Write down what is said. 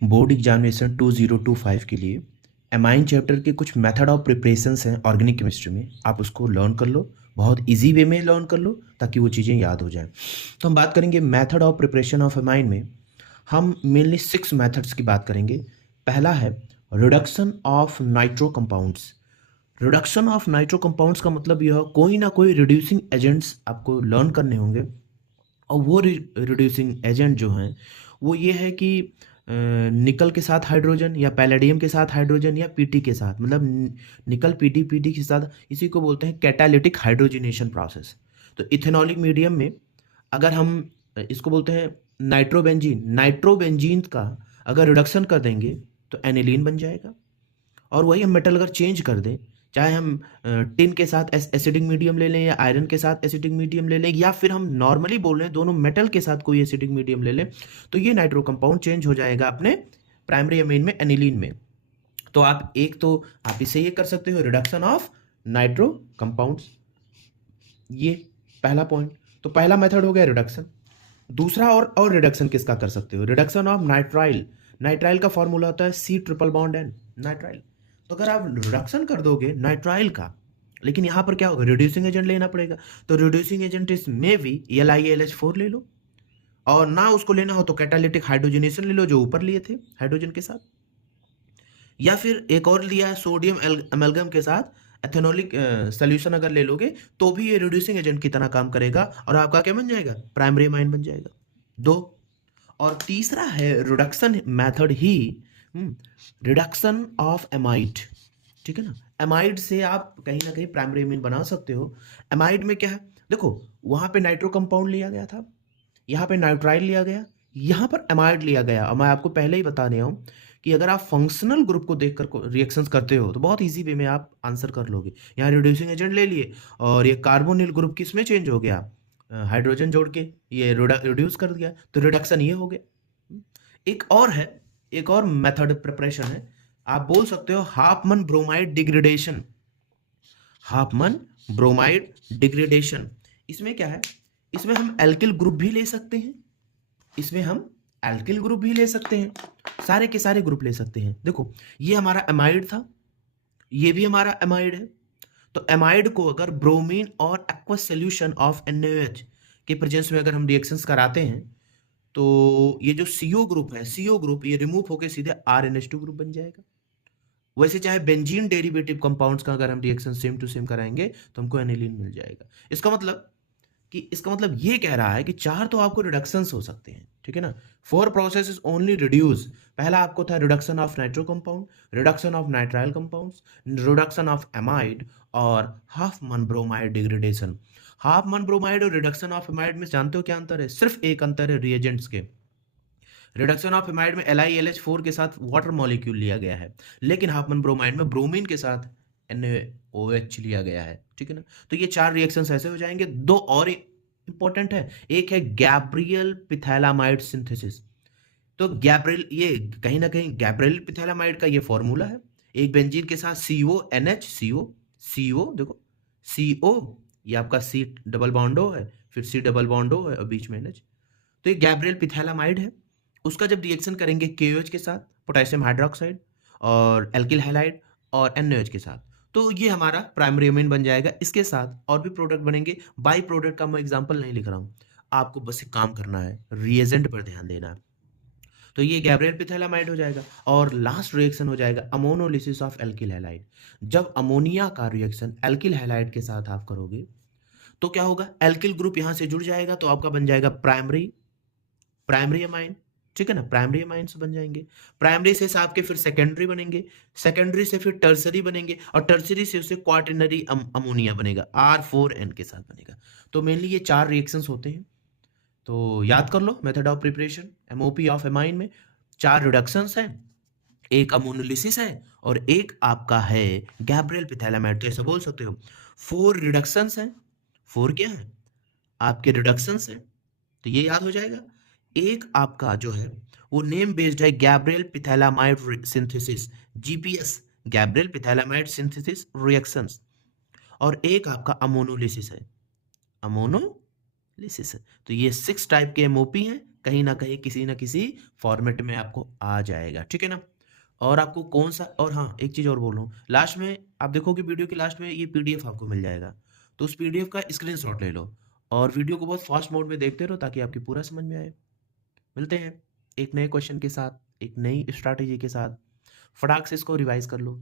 Board examination 2025 के लिए amine chapter के कुछ मेथड ऑफ प्रिपरेशंस हैं ऑर्गेनिक केमिस्ट्री में, आप उसको लर्न कर लो, बहुत इजी वे में लर्न कर लो ताकि वो चीज़ें याद हो जाएं। तो हम बात करेंगे method of preparation of amine में। हम मेनली 6 मेथड्स की बात करेंगे। पहला है reduction of nitro compounds. Reduction of nitro compounds का मतलब यह कोई ना कोई रिड्यूसिंग एजेंट्स आपको लर्न करने होंगे, और वो रिड्यूसिंग एजेंट जो हैं वो ये है कि निकल के साथ हाइड्रोजन या पैलेडियम के साथ हाइड्रोजन या पीटी के साथ, मतलब निकल पीटी के साथ, इसी को बोलते हैं कैटालिटिक हाइड्रोजनेशन प्रोसेस। तो इथेनॉलिक मीडियम में अगर हम इसको बोलते हैं नाइट्रोबेंजीन का अगर रिडक्शन कर देंगे तो एनिलीन बन जाएगा। और वही हम मेटल अगर चेंज कर दें, चाहे हम टिन के साथ एसिडिक मीडियम ले लें या आयरन के साथ एसिडिक मीडियम ले लें, या फिर हम नॉर्मली बोल रहे हैं दोनों मेटल के साथ कोई एसिडिक मीडियम ले लें, तो ये नाइट्रो कंपाउंड चेंज हो जाएगा अपने प्राइमरी अमीन में, एनिलीन में। तो आप इसे ये कर सकते हो, रिडक्शन ऑफ नाइट्रो कंपाउंड्स। ये पहला पॉइंट। तो पहला मेथड हो गया रिडक्शन। दूसरा और रिडक्शन किसका कर सकते हो? Reduction of nitrile. नाइट्राइल का फॉर्मूला होता है C triple bond N, nitrile. तो अगर आप रिडक्शन कर दोगे नाइट्राइल का, लेकिन यहां पर क्या होगा, रिड्यूसिंग एजेंट लेना पड़ेगा। तो reducing agent is may be LiAlH4 ले लो, और ना उसको लेना हो तो कैटालिटिक हाइड्रोजनेशन ले लो जो ऊपर लिए थे हाइड्रोजन के साथ, या फिर एक और लिया है सोडियम अमेल्गम के साथ एथेनॉलिक सोल्यूशन अगर ले लोगे तो भी ये रिड्यूसिंग एजेंट की तरह काम करेगा, और आपका क्या बन जाएगा, प्राइमरी अमाइन बन जाएगा। दो। और तीसरा है reduction method he, reduction of amide. ठीक है ना, एमाइड से आप कहीं ना कहीं प्राइमरी अमीन बना सकते हो। एमाइड में क्या है, देखो वहां पे नाइट्रो कंपाउंड लिया गया था, यहाँ पे नाइट्राइल लिया गया, यहाँ पर एमाइड लिया गया। और मैं आपको पहले ही बता रहा हूँ कि अगर आप फंक्शनल ग्रुप को देखकर रिएक्शंस करते हो तो बहुत इजी वे में आप आंसर कर लोगे। यहाँ रिड्यूसिंग एजेंट ले लिए और ये कार्बोनिल ग्रुप किस में चेंज हो गया, हाइड्रोजन जोड़ के ये रिड्यूस कर दिया, तो रिडक्शन ये हो गया। एक और है, एक और मेथड प्रिपरेशन है, आप बोल सकते हो Hopman bromide degradation. Hofmann bromide degradation, इसमें क्या है, इसमें हम एल्किल ग्रुप भी ले सकते हैं, इसमें हम एल्किल ग्रुप भी ले सकते हैं, सारे के सारे ग्रुप ले सकते हैं। देखो ये हमारा एमाइड था, ये भी हमारा एमाइड है। तो एमाइड को अगर ब्रोमीन और एक्वस सोल्यूशन ऑफ NaOH के प्रेजेंस में अगर हम रिएक्शंस कराते हैं तो ये जो CO ग्रुप है, CO ग्रुप ये रिमूव होकर सीधे RNH2 ग्रुप बन जाएगा। वैसे चाहे बेंजीन डेरिवेटिव कंपाउंड्स का अगर हम रिएक्शन सेम टू सेम कराएंगे तो हमको एनिलीन मिल जाएगा। इसका मतलब ये कह रहा है कि 4 तो आपको रिडक्शंस हो सकते हैं, ठीक है ना। 4 प्रोसेस इज ओनली रिड्यूस। पहला आपको था reduction of nitro compound, reduction of nitrile compounds, reduction of amide और Hofmann bromide degradation. Hofmann bromide और रिडक्शन ऑफ एमाइड में जानते हो क्या अंतर है? सिर्फ एक अंतर है रिएजेंट्स के। रिडक्शन ऑफ एमाइड में LiLH4 के साथ वाटर मॉलिक्यूल लिया गया है, लेकिन हाफमैन ब्रोमाइड में ब्रोमीन के साथ NaOH लिया गया है, ठीक है ना। तो ये 4 रिएक्शंस ऐसे हो जाएंगे। 2 और इंपॉर्टेंट है, एक है गैब्रियल पिथैलामाइड सिंथेसिस। तो गैब्रियल, ये कहीं ना कहीं गैब्रियल पिथैलामाइड का ये फॉर्मूला है, एक बेंजीन के साथ CONH, CO देखो CO, ये आपका C डबल बॉन्ड O है, फिर C डबल बॉन्ड O है और बीच में NH। तो ये गैब्रियल पिथैलामाइड है। उसका जब रिएक्शन करेंगे KOH के साथ, पोटेशियम हाइड्रोक्साइड और एल्किल हैलाइड और NaOH के साथ, तो ये हमारा प्राइमरी अमीन बन जाएगा। इसके साथ और भी प्रोडक्ट बनेंगे, बाई प्रोडक्ट का मैं एग्जांपल नहीं लिख रहा हूँ, आपको बस एक काम करना है, रिएजेंट पर ध्यान देना है। तो ये गैब्रियल पिथैलामाइड हो जाएगा। और लास्ट रिएक्शन हो जाएगा अमोनोलिसिस ऑफ एल्किल हैलाइड। जब अमोनिया का रिएक्शन एल्किल हैलाइड के साथ आप करोगे तो क्या होगा, एल्किल ग्रुप यहां से जुड़ जाएगा, तो आपका बन जाएगा प्राइमरी अमाइन, ठीक है ना। प्राइमरी अमाइंस बन जाएंगे, प्राइमरी से आपके फिर सेकेंडरी बनेंगे, सेकेंडरी से फिर टर्सरी बनेंगे, और टर्सरी से उससे क्वाटरनरी अमोनिया बनेगा, R4N के साथ बनेगा। तो मेनली ये 4 रिएक्शंस होते हैं। तो याद कर लो method of preparation MOP of amine में 4 रिडक्शंस हैं, एक अमोनोलिसिस है और एक आपका है गैब्रियल पिथैलामाइड। तो ऐसा बोल सकते हो 4 रिडक्शंस हैं। 4 क्या है, आपके रिडक्शंस हैं, तो ये याद हो जाएगा। एक आपका जो है वो नेम बेस्ड है Gabriel phthalimide synthesis, GPS, Gabriel phthalimide synthesis reactions. और एक आपका अमोनोलिसिस है, अमोनोलिसिस है। तो ये 6 टाइप के MOP हैं, कहीं ना कहीं किसी ना किसी फॉर्मेट में आपको आ जाएगा, ठीक है ना। और आपको कौन सा, और हाँ एक चीज़ और बोल रहा हूँ, लास्ट में आप देखोगे वीडियो के लास्ट में ये पीडीएफ आपको मिल जाएगा, तो उस पीडीएफ का स्क्रीनशॉट ले लो और वीडियो को बहुत फास्ट मोड में देखते रहो ताकि आपकी पूरा समझ में आए। मिलते हैं एक नए क्वेश्चन के साथ, एक नई स्ट्रैटेजी के साथ। फटाक से इसको रिवाइज कर लो।